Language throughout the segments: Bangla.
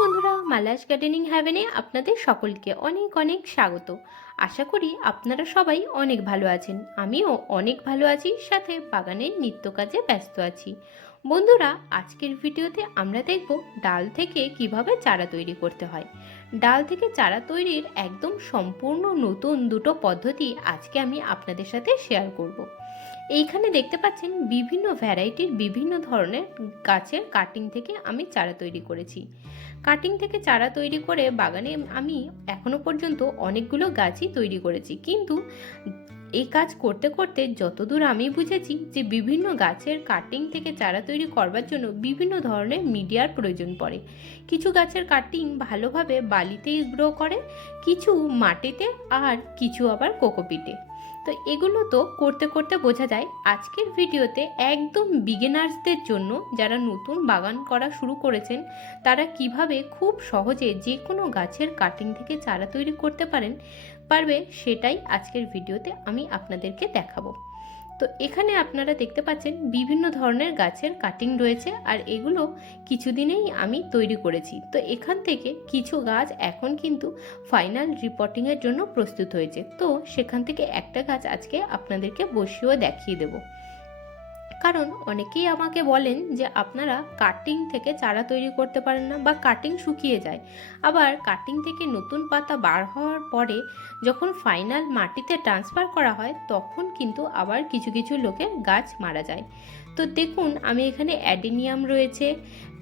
বন্ধুরা, মালাস গার্ডেনিং হ্যাভেনে আপনাদের সকলকে অনেক অনেক স্বাগত। আশা করি আপনারা সবাই অনেক ভালো আছেন। আমিও অনেক ভালো আছি, সাথে বাগানের নিত্য কাজে ব্যস্ত আছি। বন্ধুরা, আজকের ভিডিওতে আমরা দেখব ডাল থেকে কিভাবে চারা তৈরি করতে হয়। ডাল থেকে চারা তৈরির একদম সম্পূর্ণ নতুন দুটো পদ্ধতি আজকে আমি আপনাদের সাথে শেয়ার করব। এইখানে দেখতে পাচ্ছেন বিভিন্ন ভ্যারাইটির বিভিন্ন ধরনের গাছের কাটিং থেকে আমি চারা তৈরি করেছি। কাটিং থেকে চারা তৈরি করে বাগানে আমি এখনো পর্যন্ত অনেকগুলো গাছই তৈরি করেছি, কিন্তু এই কাজ করতে করতে যতদূর আমি বুঝেছি যে বিভিন্ন গাছের কাটিং থেকে চারা তৈরি করবার জন্য বিভিন্ন ধরনের মিডিয়ার প্রয়োজন পড়ে। কিছু গাছের কাটিং ভালোভাবে বালিতেই গ্রো করে, কিছু মাটিতে, আর কিছু আবার কোকোপিটে। তো এগুলো তো করতে করতে বোঝা যায়। আজকের ভিডিওতে একদম বিগিনার্সদের জন্য, যারা নতুন বাগান করা শুরু করেছেন, তারা কিভাবে খুব সহজে যে কোনো গাছের কাটিং থেকে চারা তৈরি করতে পারবে সেটাই আজকের ভিডিওতে আমি আপনাদেরকে দেখাবো। তো এখানে আপনারা দেখতে পাচ্ছেন বিভিন্ন ধরনের গাছের কাটিং রয়েছে, আর এগুলো কিছুদিনেই আমি তৈরি করেছি। তো এখান থেকে কিছু গাছ এখন কিন্তু ফাইনাল রিপোর্টিংয়ের জন্য প্রস্তুত হয়েছে। তো সেখান থেকে একটা গাছ আজকে আপনাদেরকে বসিয়েও দেখিয়ে দেব। কারণ অনেকেই আমাকে বলেন যে আপনারা কাটিং থেকে চারা তৈরি করতে পারেন না, বা কাটিং শুকিয়ে যায়। আবার কাটিং থেকে নতুন পাতা বার হওয়ার পরে যখন ফাইনাল মাটিতে ট্রান্সফার করা হয়, তখন কিন্তু আবার কিছু কিছু লোকের গাছ মারা যায়। তো দেখুন, আমি এখানে অ্যাডেনিয়াম রয়েছে,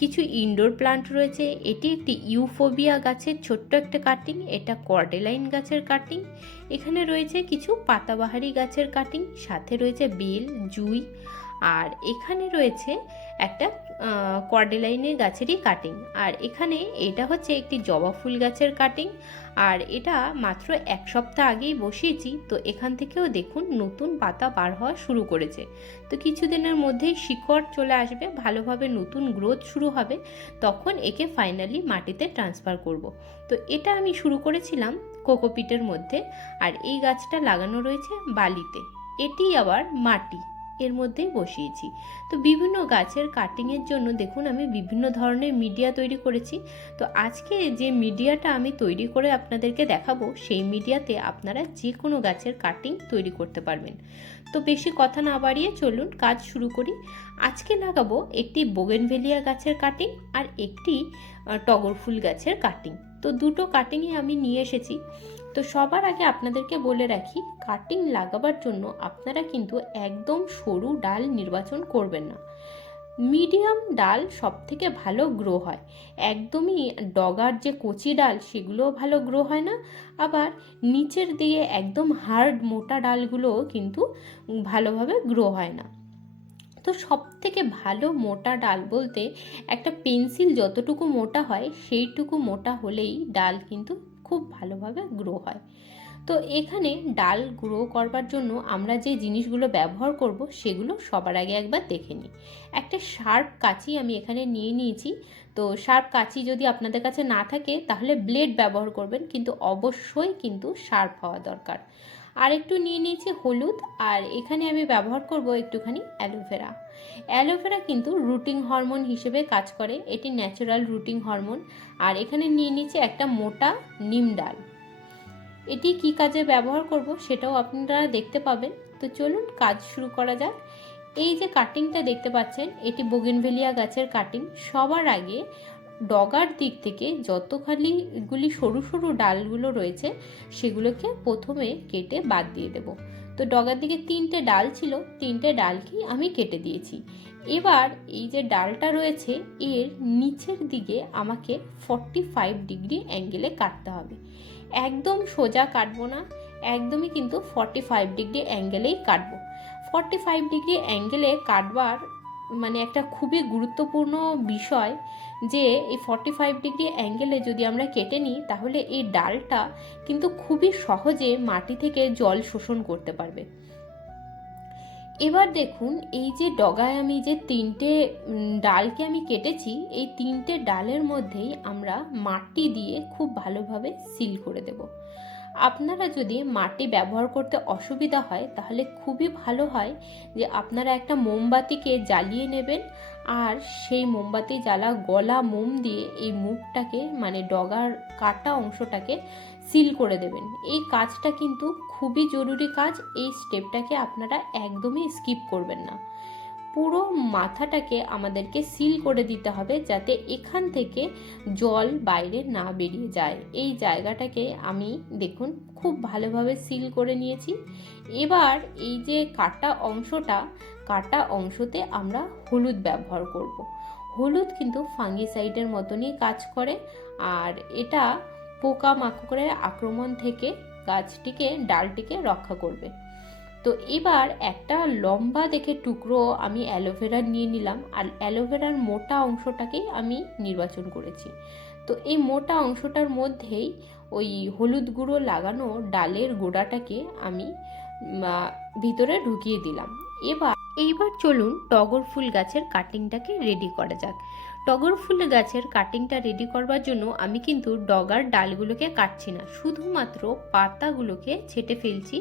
কিছু ইনডোর প্লান্ট রয়েছে। এটি একটি ইউফোবিয়া গাছের ছোট্ট একটা কাটিং, এটা কর্ডেলাইন গাছের কাটিং। এখানে রয়েছে কিছু পাতাবাহারি গাছের কাটিং, সাথে রয়েছে বেল, জুই, আর এখানে রয়েছে একটা কর্ডেলাইনের গাছেরই কাটিং। আর এখানে এটা হচ্ছে একটি জবা ফুল গাছের কাটিং, আর এটা মাত্র এক সপ্তাহ আগেই বসিয়েছি। তো এখান থেকেও দেখুন নতুন পাতা বার হওয়া শুরু করেছে। তো কিছুদিনের মধ্যেই শিকড় চলে আসবে, ভালোভাবে নতুন গ্রোথ শুরু হবে, তখন একে ফাইনালি মাটিতে ট্রান্সফার করব। তো এটা আমি শুরু করেছিলাম কোকোপিটের মধ্যে, আর এই গাছটা লাগানো রয়েছে বালিতে, এটি আবার মাটি এর মধ্যেই বসিয়েছি। তো বিভিন্ন গাছের কাটিংয়ের জন্য দেখুন আমি বিভিন্ন ধরনের মিডিয়া তৈরি করেছি। তো আজকে যে মিডিয়াটা আমি তৈরি করে আপনাদেরকে দেখাবো, সেই মিডিয়াতে আপনারা যে কোনো গাছের কাটিং তৈরি করতে পারবেন। তো বেশি কথা না বাড়িয়ে চলুন কাজ শুরু করি। আজকে লাগাবো একটি বোগেনভেলিয়া গাছের কাটিং আর একটি টগর ফুল গাছের কাটিং। তো দুটো কাটিংই আমি নিয়ে এসেছি। তো সবার আগে আপনাদেরকে বলে রাখি, কাটিং লাগাবার জন্য আপনারা কিন্তু একদম সরু ডাল নির্বাচন করবেন না। মিডিয়াম ডাল সব থেকে ভালো গ্রো হয়। একদমই ডগার যে কচি ডাল, সেগুলোও ভালো গ্রো হয় না। আবার নিচের দিকে একদম হার্ড মোটা ডালগুলোও কিন্তু ভালোভাবে গ্রো হয় না। তো সব থেকে ভালো মোটা ডাল বলতে একটা পেন্সিল যতটুকু মোটা হয়, সেইটুকু মোটা হলেই ডাল কিন্তু খুব ভালোভাবে গ্রো হয়। তো এখানে ডাল গ্রো করবার জন্য আমরা যে জিনিসগুলো ব্যবহার করব, সেগুলো সবার আগে একবার দেখে নিই। একটা শার্প কাঁচি আমি এখানে নিয়ে নিয়েছি। তো শার্প কাঁচি যদি আপনাদের কাছে না থাকে, তাহলে ব্লেড ব্যবহার করবেন, কিন্তু অবশ্যই কিন্তু শার্প হওয়া দরকার। আর একটু নিয়ে নিয়েছি হলুদ, আর এখানে আমি ব্যবহার করব একটুখানি অ্যালোভেরা। অ্যালোভেরা কিন্তু রুটিং হরমোন হিসেবে কাজ করে, এটি ন্যাচারাল রুটিং হরমোন। আর এখানে নিয়ে নিয়েছি একটা মোটা নিম ডাল। এটি কি কাজে ব্যবহার করব সেটাও আপনারা দেখতে পাবেন। তো চলুন কাজ শুরু করা যাক। এই যে কাটিংটা দেখতে পাচ্ছেন, এটি বোগেনভেলিয়া গাছের কাটিং। সবার আগে ডগার দিক থেকে যতখানিগুলি সরু সরু ডালগুলো রয়েছে, সেগুলোকে প্রথমে কেটে বাদ দিয়ে দেব। তো ডগার দিকে 3টে ডাল ছিল, 3টে ডালকেই আমি কেটে দিয়েছি। এবার এই যে ডালটা রয়েছে, এর নিচের দিকে আমাকে 45 ডিগ্রি অ্যাঙ্গেলে কাটতে হবে। একদম সোজা কাটবো না, একদমই কিন্তু 45 ডিগ্রি অ্যাঙ্গেলেই কাটবো। 45 ডিগ্রি অ্যাঙ্গেলে কাটবার মানে একটা খুবই গুরুত্বপূর্ণ বিষয়, যে এই 45 ডিগ্রি অ্যাঙ্গেলে যদি আমরা কেটে নিই, তাহলে এই ডালটা কিন্তু খুবই সহজে মাটি থেকে জল শোষণ করতে পারবে। এবার দেখুন, এই যে ডগায় আমি যে 3টে ডালকে আমি কেটেছি, এই 3টে ডালের মধ্যেই আমরা মাটি দিয়ে খুব ভালোভাবে সিল করে দেব। আপনারা যদি মাটি ব্যবহার করতে অসুবিধা হয়, তাহলে খুবই ভালো হয় যে আপনারা একটা মোমবাতিকে জ্বালিয়ে নেবেন, আর সেই মোমবাতি জ্বালা গলা মোম দিয়ে এই মুখটাকে মানে ডগার কাটা অংশটাকে সিল করে দেবেন। এই কাজটা কিন্তু খুবই জরুরি কাজ, এই স্টেপটাকে আপনারা একদমই স্কিপ করবেন না। পুরো মাথাটাকে আমাদেরকে সিল করে দিতে হবে যাতে এখান থেকে জল বাইরে না বেরিয়ে যায়। এই জায়গাটাকে আমি দেখুন খুব ভালোভাবে সিল করে নিয়েছি। এবার এই যে কাটা অংশতে আমরা হলুদ ব্যবহার করব। হলুদ কিন্তু ফাঙ্গিসাইডের মতনই কাজ করে, আর এটা পোকামাকড়ের আক্রমণ থেকে ডালটিকে রক্ষা করবে। তো এবার একটা লম্বা দেখে টুকরো আমি অ্যালোভেরা নিয়ে নিলাম, আর অ্যালোভেরার মোটা অংশটাকেই আমি নির্বাচন করেছি। তো এই মোটা অংশটার মধ্যেই ওই হলুদ গুঁড়ো লাগানো ডালের গোড়াটাকে আমি ভিতরে ঢুকিয়ে দিলাম। এইবার চলুন টগর ফুল গাছের কাটিংটাকে রেডি করা যাক। টগর ফুল গাছের কাটিংটা রেডি করবার জন্য আমি কিন্তু ডগার ডালগুলোকে কাটছি না, শুধুমাত্র পাতাগুলোকে ছেঁটে ফেলছি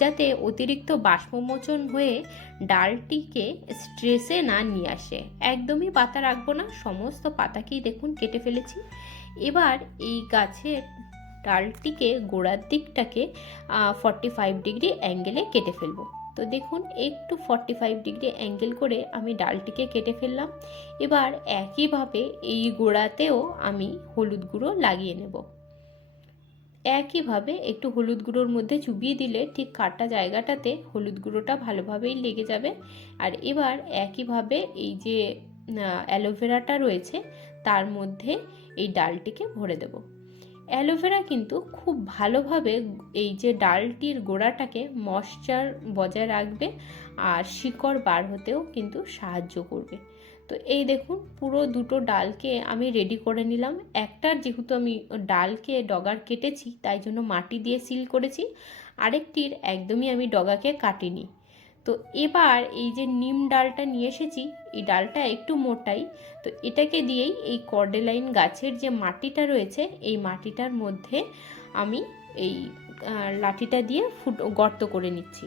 যাতে অতিরিক্ত বাষ্পমোচন হয়ে ডালটিকে স্ট্রেসে না নিয়ে আসে। একদমই পাতা রাখবো না, সমস্ত পাতাকেই দেখুন কেটে ফেলেছি। এবার এই গাছের ডালটিকে গোড়ার দিকটাকে 45 ডিগ্রি অ্যাঙ্গেলে কেটে ফেলবো। তো দেখুন একটু 45 ডিগ্রি অ্যাঙ্গেল করে আমি ডালটিকে কেটে ফেললাম। এবার একইভাবে এই গোড়াতেও আমি হলুদ গুঁড়ো লাগিয়ে নেব। একইভাবে একটু হলুদ গুঁড়োর মধ্যে চুবিয়ে দিলে ঠিক কাটা জায়গাটাতে হলুদ গুঁড়োটা ভালোভাবেই লেগে যাবে। আর এবার একইভাবে এই যে অ্যালোভেরাটা রয়েছে তার মধ্যে এই ডালটিকে ভরে দেব। অ্যালোভেরা কিন্তু খুব ভালোভাবে এই যে ডালটির গোড়াটাকে ময়েশ্চার বজায় রাখবে আর শিকড় বার হতেও কিন্তু সাহায্য করবে। তো এই দেখুন পুরো দুটো ডালকে আমি রেডি করে নিলাম। একটার যেহেতু আমি ডালকে ডগার কেটেছি তাই জন্য মাটি দিয়ে সিল করেছি, আরেকটির একদমই আমি ডগাকে কাটিনি। তো এবার এই যে নিম ডালটা নিয়ে এসেছি, এই ডালটা একটু মোটাই, তো এটাকে দিয়েই এই কর্ডেলাইন গাছের যে মাটিটা রয়েছে এই মাটিটার মধ্যে আমি এই লাঠিটা দিয়ে গর্ত করে নিচ্ছি।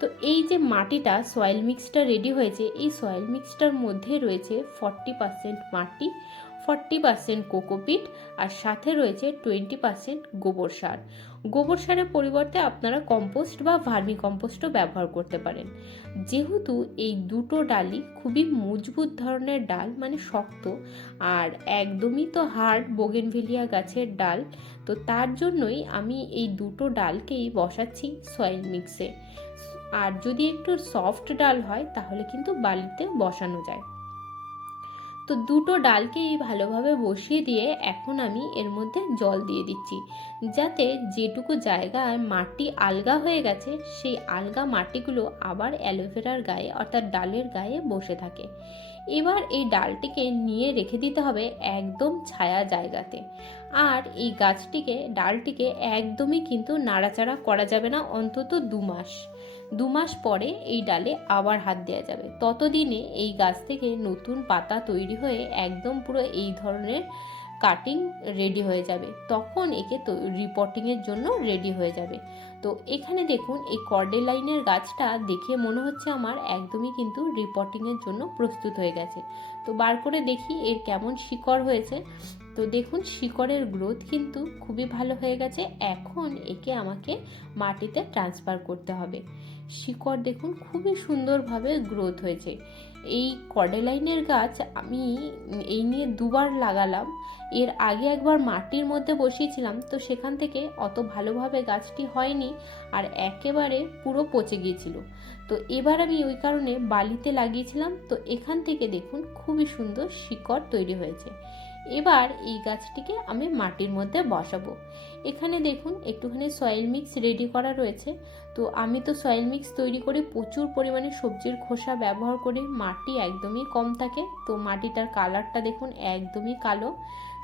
তো এই যে মাটিটা সয়েল মিক্সটা রেডি হয়েছে, এই সয়েল মিক্সটার মধ্যে রয়েছে 40% মাটি, 40% কোকোপিট, আর সাথে রয়েছে 20% গোবর সার। গোবর সারের পরিবর্তে আপনারা কম্পোস্ট বা ভার্মি কম্পোস্টও ব্যবহার করতে পারেন। যেহেতু এই দুটো ডালই খুবই মজবুত ধরনের ডাল, মানে শক্ত, আর একদমই তো হার্ড বোগেনভেলিয়া গাছের ডাল, তো তার জন্যই আমি এই দুটো ডালকেই বসাচ্ছি সয়েল মিক্সে। আর যদি একটু সফট ডাল হয় তাহলে কিন্তু বালিতে বসানো যায়। তো দুটো ডালকেই ভালোভাবে বসিয়ে দিয়ে এখন আমি এর মধ্যে জল দিয়ে দিচ্ছি, যাতে যেটুকু জায়গায় মাটি আলগা হয়ে গেছে সেই আলগা মাটিগুলো আবার অ্যালোভেরার গায়ে অর্থাৎ ডালের গায়ে বসে থাকে। এবার এই ডালটিকে নিয়ে রেখে দিতে হবে একদম ছায়া জায়গাতে। আর এই ডালটিকে একদমই কিন্তু নাড়াচাড়া করা যাবে না অন্তত 2 মাস পরে এই ডালে আবার হাত দেওয়া যাবে। ততদিনে এই গাছ থেকে নতুন পাতা তৈরি হয়ে একদম পুরো এই ধরনের কাটিং রেডি হয়ে যাবে, তখন একে রিপোর্টিংয়ের জন্য রেডি হয়ে যাবে। তো এখানে দেখুন এই কর্ডেলাইনের গাছটা দেখে মনে হচ্ছে আমার একদমই কিন্তু রিপোর্টিংয়ের জন্য প্রস্তুত হয়ে গেছে। তো বার করে দেখি এর কেমন শিকড় হয়েছে। তো দেখুন শিকড়ের গ্রোথ কিন্তু খুবই ভালো হয়ে গেছে। এখন একে আমাকে মাটিতে ট্রান্সফার করতে হবে। শিকড় দেখুন খুবই সুন্দরভাবে গ্রোথ হয়েছে। এই কর্ডেলাইনের গাছ আমি এই নিয়ে 2 বার লাগালাম। এর আগে একবার মাটির মধ্যে বসিয়েছিলাম, তো সেখান থেকে অত ভালোভাবে গাছটি হয়নি আর একেবারে পুরো পচে গিয়েছিল। তো এবার আমি ওই কারণে বালিতে লাগিয়েছিলাম। তো এখান থেকে দেখুন খুবই সুন্দর শিকড় তৈরি হয়েছে। এবার এই গাছটিকে আমি মাটির মধ্যে বসাবো। এখানে দেখুন একটুখানি সয়েল মিক্স রেডি করা রয়েছে। তো আমি তো সয়েল মিক্স তৈরি করে প্রচুর পরিমাণে সবজির খোসা ব্যবহার করি, মাটি একদমই কম থাকে। তো মাটিটার কালারটা দেখুন একদমই কালো,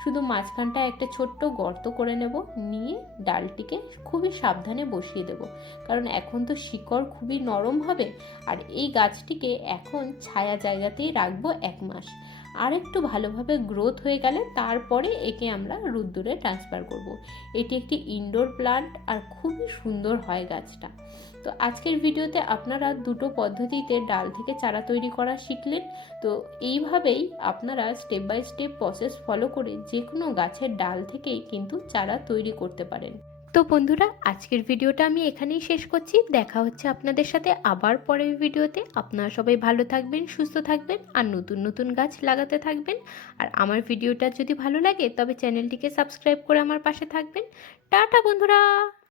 শুধু মাঝখানটা একটা ছোট্ট গর্ত করে নেব, নিয়ে ডালটিকে খুবই সাবধানে বসিয়ে দেব, কারণ এখন তো শিকড় খুবই নরম হবে। আর এই গাছটিকে এখন ছায়া জায়গাতেই রাখবো 1 মাস। আর একটু ভালোভাবে গ্রোথ হয়ে গেলে তারপরে একে আমরা রোদ্দুরে ট্রান্সফার করব। এটি একটি ইনডোর প্লান্ট আর খুবই সুন্দর হয় গাছটা। তো আজকের ভিডিওতে আপনারা দুটো পদ্ধতিতে ডাল থেকে চারা তৈরি করা শিখলেন। তো এইভাবেই আপনারা step by step process follow করে যে কোনো গাছের ডাল থেকেই কিন্তু চারা তৈরি করতে পারেন। তো বন্ধুরা, আজকের ভিডিওটা আমি এখানেই শেষ করছি। দেখা হচ্ছে আপনাদের সাথে আবার পরের ভিডিওতে। আপনারা সবাই ভালো থাকবেন, সুস্থ থাকবেন আর নতুন নতুন গাছ লাগাতে থাকবেন। আর আমার ভিডিওটা যদি ভালো লাগে তবে চ্যানেলটিকে সাবস্ক্রাইব করে আমার পাশে থাকবেন। টাটা বন্ধুরা।